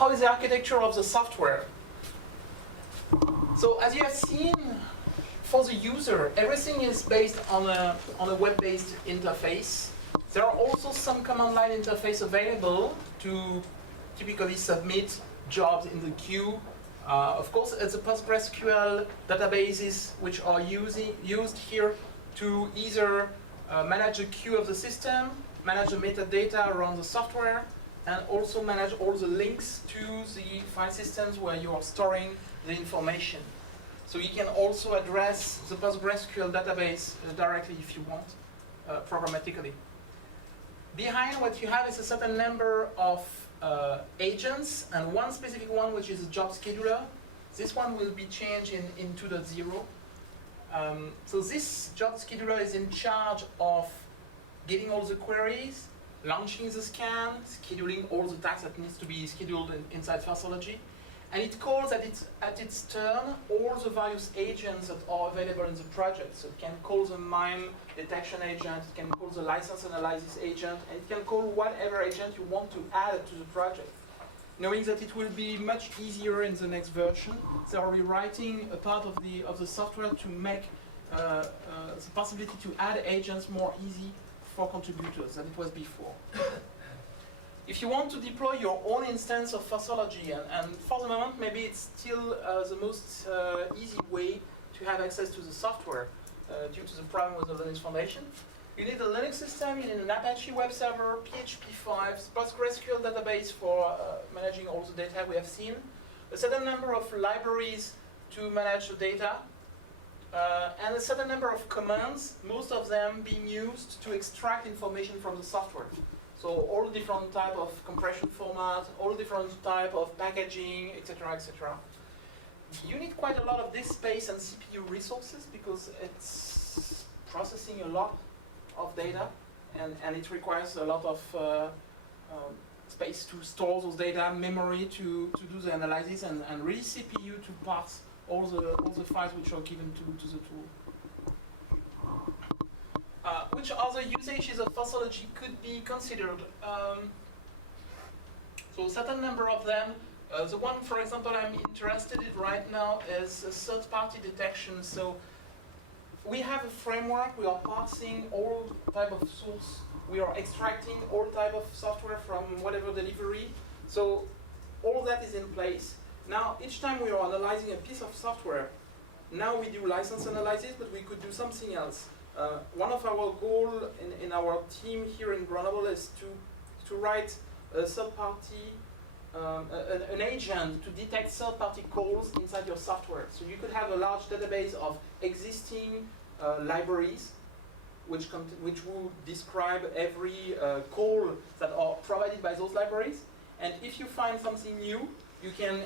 how is the architecture of the software? So as you have seen, for the user, everything is based on a web-based interface. There are also some command line interface available to typically submit jobs in the queue. Of course, it's the PostgreSQL databases which are used here to either manage the queue of the system, manage the metadata around the software, and also manage all the links to the file systems where you are storing the information. So you can also address the PostgreSQL database directly if you want, programmatically. Behind what you have is a certain number of agents, and one specific one which is a job scheduler. This one will be changed in 2.0. So this job scheduler is in charge of getting all the queries, launching the scan, scheduling all the tasks that needs to be scheduled inside FOSSology. And it calls at its turn all the various agents that are available in the project. So it can call the MIME detection agent, it can call the license analysis agent, and it can call whatever agent you want to add to the project. Knowing that it will be much easier in the next version, they are rewriting a part of the software to make the possibility to add agents more easy for contributors than it was before. If you want to deploy your own instance of FOSSology, and for the moment maybe it's still the most easy way to have access to the software due to the problem with the Linux Foundation, you need a Linux system, you need an Apache web server, PHP 5, PostgreSQL database for managing all the data we have seen, a certain number of libraries to manage the data, and a certain number of commands, most of them being used to extract information from the software. So all different type of compression format, all different type of packaging, etc., etc. You need quite a lot of disk space and CPU resources because it's processing a lot of data, and it requires a lot of space to store those data, memory to do the analysis, and really CPU to parse all the files which are given to the tool. Which other usages of FOSSology could be considered? So a certain number of them. The one, for example, I'm interested in right now is third-party detection. So we have a framework. We are parsing all type of source. We are extracting all type of software from whatever delivery. So all that is in place. Now, each time we are analyzing a piece of software, now we do license analysis, but we could do something else. One of our goals in our team here in Bruno is to write a third-party, an agent to detect third-party calls inside your software. So you could have a large database of existing libraries, which will describe every call that are provided by those libraries. And if you find something new, you can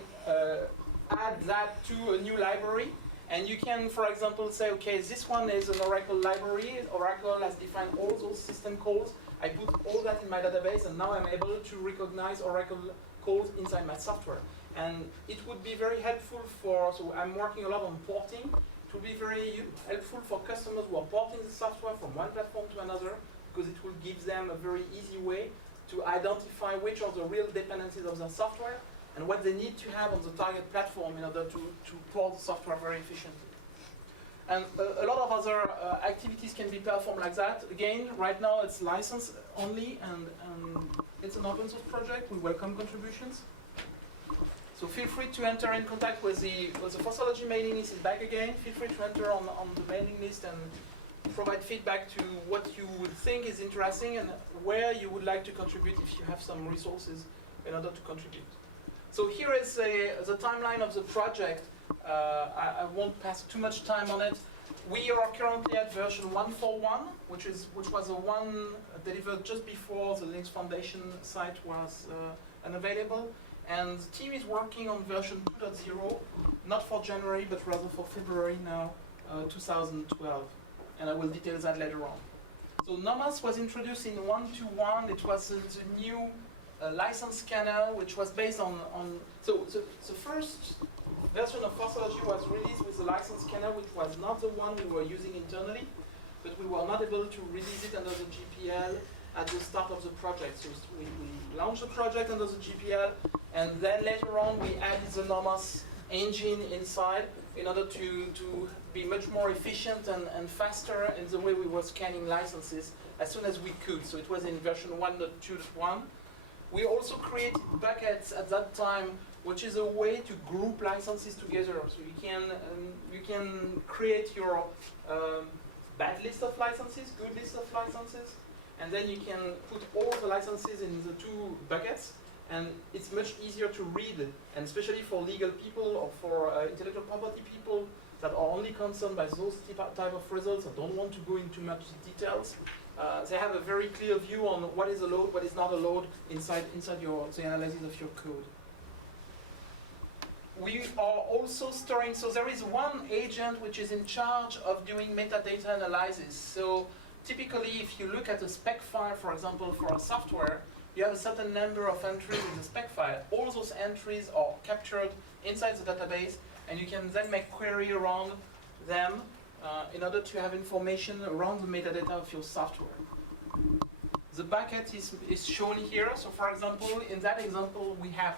add that to a new library. And you can, for example, say, okay, this one is an Oracle library. Oracle has defined all those system calls. I put all that in my database, and now I'm able to recognize Oracle calls inside my software. And it would be very helpful so I'm working a lot on porting. It would be very helpful for customers who are porting the software from one platform to another, because it will give them a very easy way to identify which are the real dependencies of their software, and what they need to have on the target platform in order to port the software very efficiently. And a lot of other activities can be performed like that. Again, right now it's license only, and it's an open source project. We welcome contributions. So feel free to enter in contact with the FOSSology mailing list is back again. Feel free to enter on the mailing list and provide feedback to what you would think is interesting and where you would like to contribute if you have some resources in order to contribute. So here is the timeline of the project. I won't pass too much time on it. We are currently at version 1.4.1, which was the one delivered just before the Linux Foundation site was unavailable. And the team is working on version 2.0, not for January, but rather for February now, 2012. And I will detail that later on. So Nomos was introduced in 1.2.1. It was the new license scanner, which was based on so the first version of FOSSology was released with the license scanner, which was not the one we were using internally, but we were not able to release it under the GPL at the start of the project. So we launched the project under the GPL, And then later on, we added the Nomos engine inside in order to be much more efficient and faster in the way we were scanning licenses as soon as we could. So it was in version 1.2.1. We also created buckets at that time, which is a way to group licenses together. So you can create your bad list of licenses, good list of licenses, and then you can put all the licenses in the two buckets, and it's much easier to read, and especially for legal people or for intellectual property people that are only concerned by those type of results and don't want to go into much details. They have a very clear view on what is allowed, what is not allowed inside the analysis of your code. We are also storing, so there is one agent which is in charge of doing metadata analysis. So typically, if you look at a spec file, for example, for a software, you have a certain number of entries in the spec file. All those entries are captured inside the database, and you can then make query around them in order to have information around the metadata of your software. The bucket is shown here. So for example, in that example, we have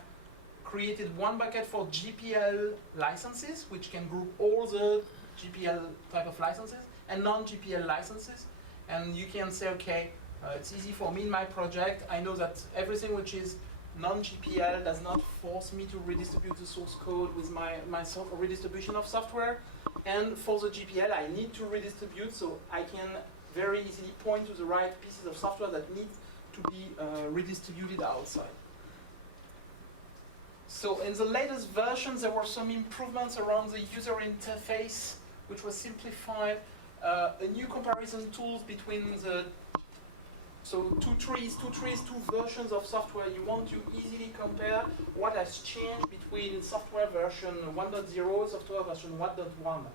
created one bucket for GPL licenses, which can group all the GPL type of licenses and non-GPL licenses. And you can say, okay, it's easy for me in my project. I know that everything which is non-GPL does not force me to redistribute the source code with my redistribution of software. And for the GPL, I need to redistribute, so I can very easily point to the right pieces of software that need to be redistributed outside. So in the latest versions, there were some improvements around the user interface, which was simplified. A new comparison tools between two versions of software. You want to easily compare what has changed between software version 1.0, software version 1.1.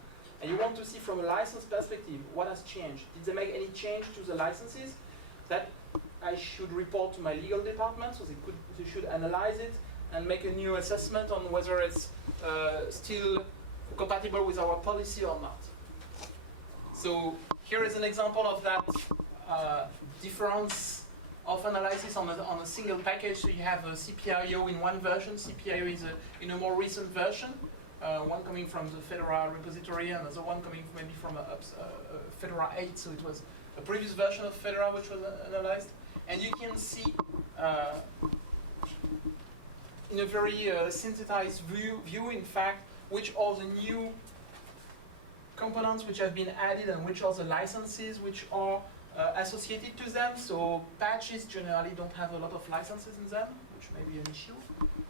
And you want to see from a license perspective what has changed. Did they make any change to the licenses? That I should report to my legal department, so they should analyze it and make a new assessment on whether it's still compatible with our policy or not. So here is an example of that difference of analysis on a single package. So you have a CPIO in one version. CPIO is in a more recent version, one coming from the Fedora repository and another one coming maybe from Fedora 8. So it was a previous version of Fedora which was analyzed. And you can see in a very synthesized view, in fact, which are the new components which have been added and which are the licenses which are associated to them. So patches generally don't have a lot of licenses in them, which may be an issue,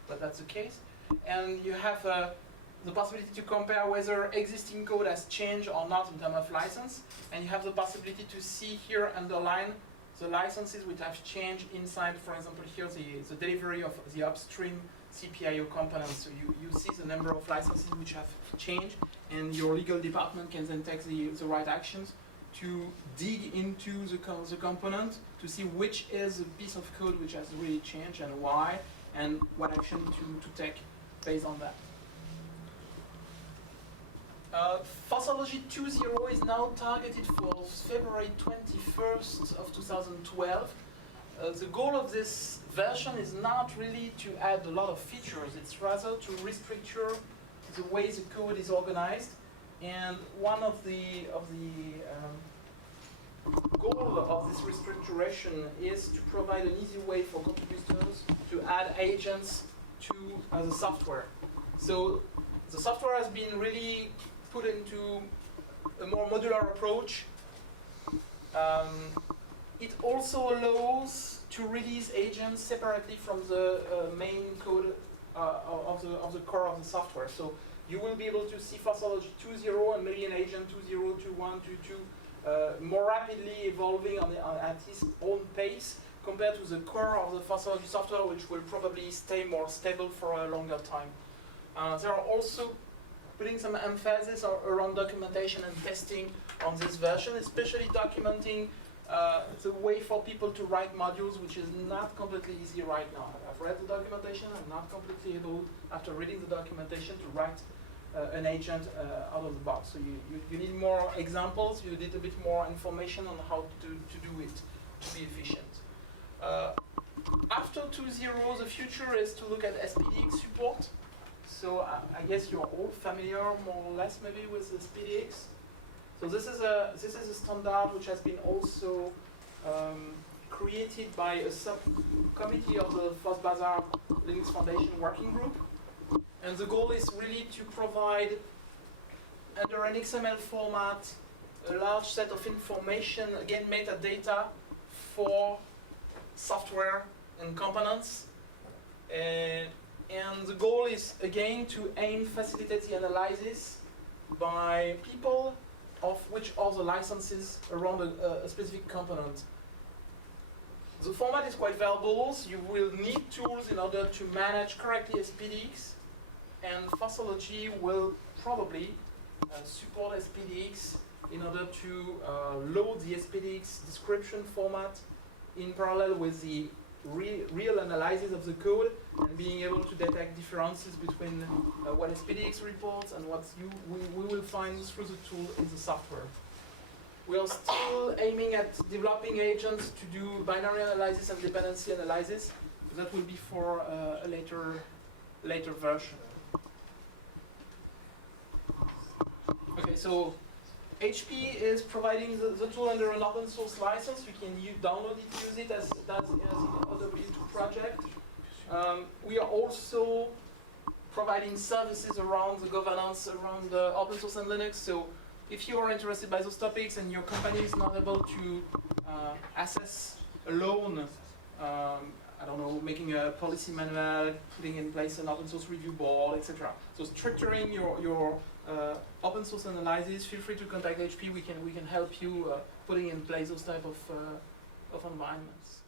but that's the case. And you have the possibility to compare whether existing code has changed or not in terms of license. And you have the possibility to see here underline the licenses which have changed inside, for example, here the delivery of the upstream CPIO components. So you see the number of licenses which have changed, and your legal department can then take the right actions to dig into the component to see which is the piece of code which has really changed and why, and what action to take based on that. FOSSology 2.0 is now targeted for February 21st of 2012. The goal of this version is not really to add a lot of features, it's rather to restructure the way the code is organized. And one of the goal of this restructuration is to provide an easy way for contributors to add agents to the software. So the software has been really put into a more modular approach. It also allows to release agents separately from the main code of the core of the software. So you will be able to see FOSSology 2.0 and maybe an agent 2.0, 2.1, 2.2 more rapidly evolving at its own pace compared to the core of the FOSSology software, which will probably stay more stable for a longer time. There are also putting some emphasis around documentation and testing on this version, especially documenting the way for people to write modules, which is not completely easy right now. I've read the documentation, I'm not completely able, after reading the documentation, to write an agent out of the box. So you need more examples, you need a bit more information on how to do it to be efficient. After 2.0, the future is to look at SPDX support. So I guess you're all familiar, more or less, maybe with SPDX. So this is a standard which has been also created by a subcommittee of the FOSS Linux Foundation Working Group. And the goal is really to provide, under an XML format, a large set of information, again metadata, for software and components. And the goal is, again, to facilitate the analysis by people of which are the licenses around a specific component. The format is quite valuable. You will need tools in order to manage correctly SPDX, and FOSSology will probably support SPDX in order to load the SPDX description format in parallel with the real analysis of the code, and being able to detect differences between what SPDX reports and what we will find through the tool in the software. We are still aiming at developing agents to do binary analysis and dependency analysis. That will be for a later version. Okay, so HP is providing the tool under an open source license. You can download it, use it as in OW2 project. We are also providing services around the governance around the open source and Linux. So if you are interested by those topics and your company is not able to assess alone, I don't know, making a policy manual, putting in place an open source review board, etc. So structuring your open source analysis, feel free to contact HP. We can help you putting in place those type of environments.